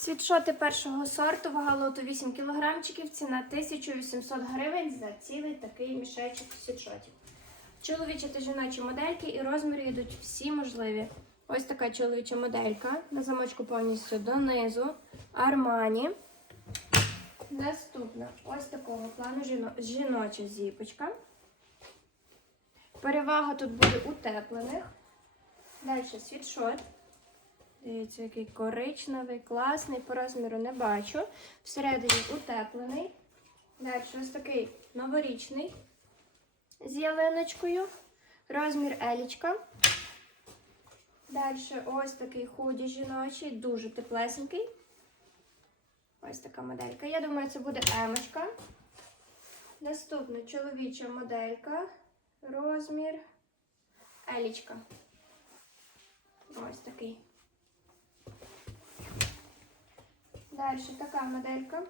Світшоти першого сорту, вага лоту 8 кілограмчиків, ціна 1800 гривень за цілий такий мішечок світшотів. Чоловічі та жіночі модельки і розміри йдуть всі можливі. Ось така чоловіча моделька. На замочку повністю донизу. Армані. Наступна ось такого плану жіно- жіноча зіпочка. Перевага тут буде утеплених. Далі світшот. Дивіться, який коричневий, класний, по розміру не бачу. Всередині утеплений. Далі ось такий новорічний з ялиночкою. Розмір елічка. Далі ось такий худі жіночий, дуже теплесенький. Ось така моделька. Я думаю, це буде емочка. Наступна чоловіча моделька. Розмір елічка. Ось такий. Далі така моделька.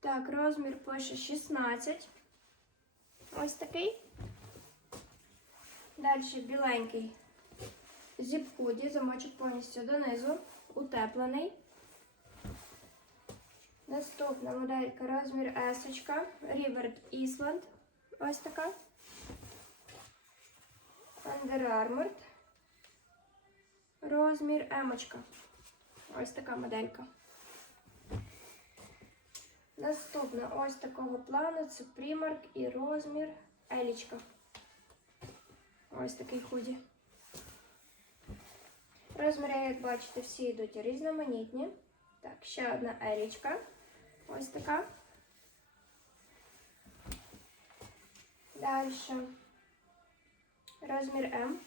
Так, розмір пише 16. Ось такий. Далі біленький зіп-худі, замочок повністю донизу, утеплений. Наступна моделька розмір S, Rivert Island. Ось така. Under Armour. Розмір емочка. Ось така моделька. Наступна ось такого плану це примарк і розмір елічка. Ось такий худі. Розміри, як бачите, всі йдуть різноманітні. Так, ще одна елічка. Ось така. Далі. Розмір М.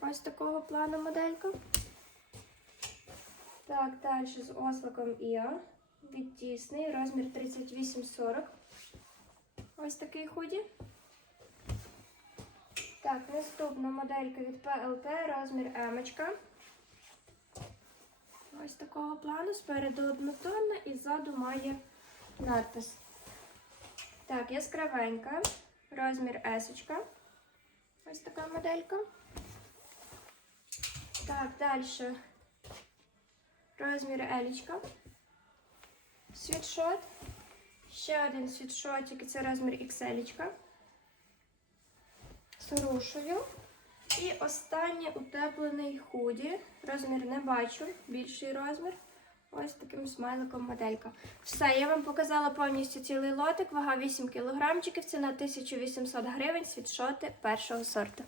Ось такого плану моделька. Так, далі з осликом Іо. Відтісний, розмір 38-40. Ось такий худі. Так, наступна моделька від PLP, розмір М. Ось такого плану. Спереду однотонна і ззаду має надпис. Так, яскравенька. Розмір S. Ось така моделька. Так, далі. Розмір елічка. Світшот. Ще один світшотик, і це розмір. З рушею. І останнє утеплений худі. Розмір не бачу, більший розмір. Ось таким смайликом моделька. Все, я вам показала повністю цілий лотик, вага 8 кг, ціна 1800 гривень, світшоти першого сорту.